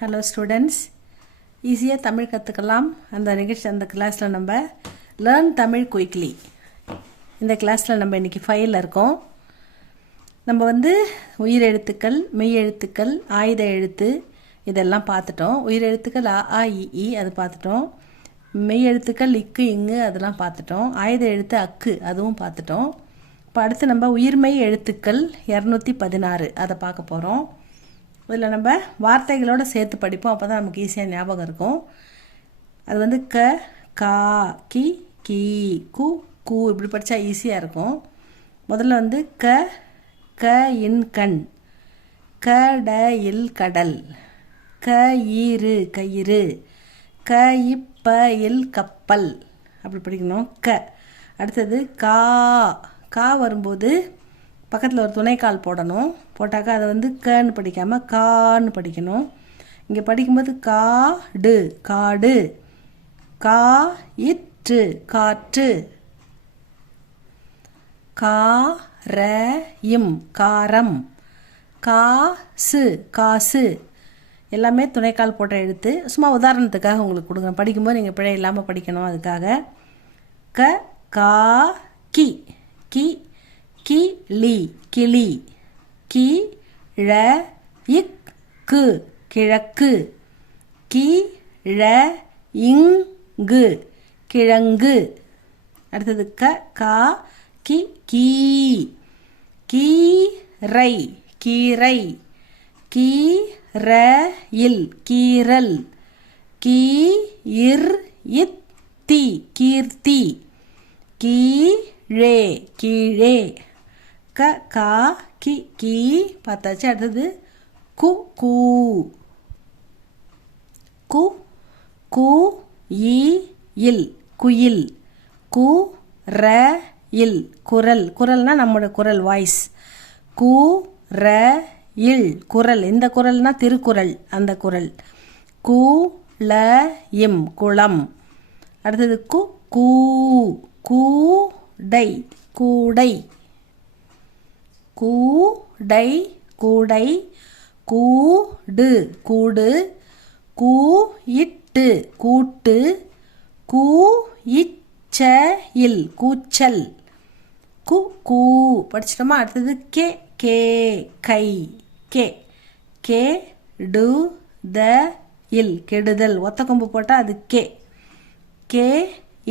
Hello students, ஈஸியாக தமிழ் கற்றுக்கலாம். அந்த கிளாஸில் நம்ம லேர்ன் தமிழ் குயிக்லி. இந்த கிளாஸில் நம்ம இன்றைக்கி 5ல் இருக்கோம். நம்ம உயிரெழுத்துக்கள், மெய் எழுத்துக்கள், ஆயுத எழுத்து இதெல்லாம் பார்த்துட்டோம். உயிரெழுத்துக்கள் அ ஆ இ ஈ அது பார்த்துட்டோம். மெய் எழுத்துக்கள் இக்கு இங்கு அதெல்லாம் பார்த்துட்டோம். ஆயுத எழுத்து அக்கு அதுவும் பார்த்துட்டோம். இப்போ அடுத்து நம்ம உயிர்மெய் எழுத்துக்கள் 216 அதை பார்க்க போகிறோம். இதில் நம்ம வார்த்தைகளோடு சேர்த்து படிப்போம். அப்போ தான் நமக்கு ஈஸியாக ஞாபகம் இருக்கும். அது க, கா, கி, கீ, கு, கூ இப்படி படித்தா ஈஸியாக இருக்கும். முதல்ல க, க இன் கண், க ட இல் கடல், க ஈரு கயிறு, க இப்ப இல் கப்பல் அப்படி படிக்கணும். க அடுத்தது கா, கா வரும்போது பக்கத்தில் ஒரு துணைக்கால் போடணும். போட்டாக்கா அதை கன்னு படிக்காமல் கான்னு படிக்கணும். இங்கே படிக்கும்போது காடு, காடு, கா இற்று காற்று, காரம், காரம், காசு, காசு எல்லாமே துணைக்கால் போட்ட எழுத்து. சும்மா உதாரணத்துக்காக உங்களுக்கு கொடுங்க. படிக்கும்போது நீங்கள் பிழை இல்லாமல் படிக்கணும். அதுக்காக க, கா, கி, கி, கிளி, கிளி, கி ழ இக்கு கிழக்கு, கி ழ இங்கு கிழங்கு. அடுத்தது க, கா, கி, கீ, கீரை, கீரை, கீரையில் கீரல், கீர் இத்தி கீர்த்தி, கீழே கீழே. க, கா, கி, கீ பார்த்தாச்சு. அடுத்தது கு, கூ, கு, கூ இ இல் குயில், கு ர இல் குரல், குரல்னா நம்மளோட குரல் வாய்ஸ். கு ர இல் குரல், இந்த குரல்னா திருக்குறள் அந்த குரல். கு ல இம் குளம். அடுத்தது கு, கூ, கூடை, கூடை, கூடை, கூடை, கூடு, கூடு, கூ இட்டு கூட்டு, கூ இச்ச இல் கூச்சல், கு, கூ படிச்சிட்டோமா. அடுத்தது கே, கே கை, கே, கே டு த இல் கெடுதல். ஒத்த கொம்பு போட்டால் அது கே. கே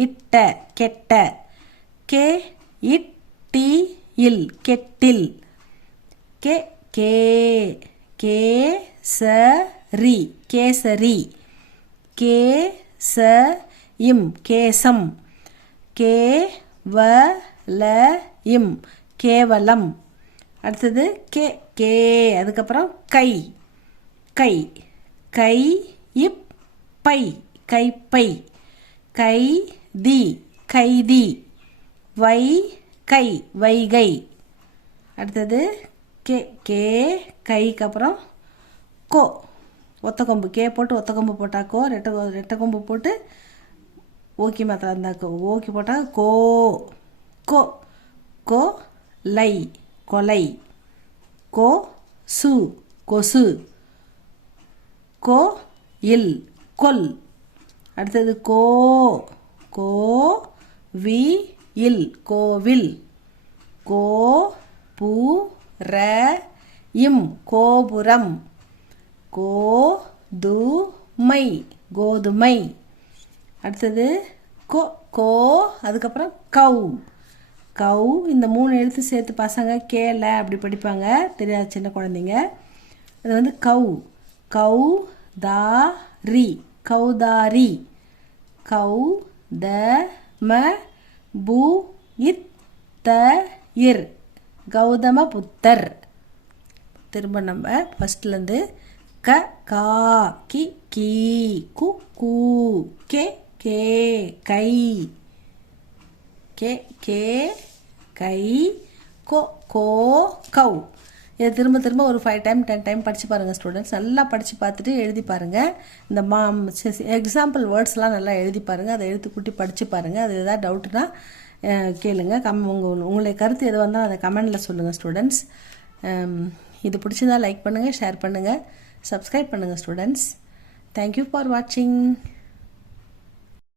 இட்ட கெட்ட, கே இட்டி இல் கெட்டில், கே, கே, கேசரி, கேசரி, கேச இம் கேசம், கேவல இம் கேவலம். அடுத்தது கே, கே அதுக்கப்புறம் கை, கை, கை இப்பை கைப்பை, கைதி, கைதி, வை கை வைகை. அடுத்தது கே, கே கைக்கு அப்புறம் கோ, ஒத்த கொம்பு கே போட்டு ஒத்த கொம்பு போட்டால் கோ, ரெட்டை கொம்பு போட்டு ஓகி மாத்திரம் இருந்தால் கோ, ஓகி போட்டால் கோ, கோ, கோ லை கொலை, கோ சு கொசு, கோ இல் கொல். அடுத்தது கோ, கோ வி இல் கோவில், கோ பு ர இம் கோபுரம், கோ து மை கோதுமை. அடுத்தது கோ, கோ அதுக்கப்புறம் கௌ, கௌ இந்த 3 எழுத்து சேர்த்து பசங்க கேல அப்படி படிப்பாங்க, தெரியாத சின்ன குழந்தைங்க. அது கௌ, கௌ தா ரி கௌதாரி, கௌ த ம பு இத்த இர் கௌதம புத்தர். திரும்ப நம்ம ஃபஸ்ட்லேருந்து க, கா, கி, கீ, கு, கூ, கே, கே கை, கே, கே கை, கோ, கோ கௌ. இதை திரும்ப திரும்ப ஒரு 5 டைம் 10 டைம் படித்து பாருங்கள் ஸ்டூடெண்ட்ஸ். நல்லா படித்து பார்த்துட்டு எழுதி பாருங்கள். இந்த எக்ஸாம்பிள் வேர்ட்ஸ்லாம் நல்லா எழுதி பாருங்கள். அதை எழுத்துக்கூட்டி படித்து பாருங்கள். அது எதாவது டவுட்டுனா கேளுங்க. உங்களுடைய கருத்து எது வந்தால் அதை கமெண்டில் சொல்லுங்கள் ஸ்டூடெண்ட்ஸ். இது பிடிச்சிருந்தா லைக் பண்ணுங்கள், ஷேர் பண்ணுங்கள், சப்ஸ்கிரைப் பண்ணுங்கள் ஸ்டூடெண்ட்ஸ். தேங்க்யூ ஃபார் வாட்சிங்.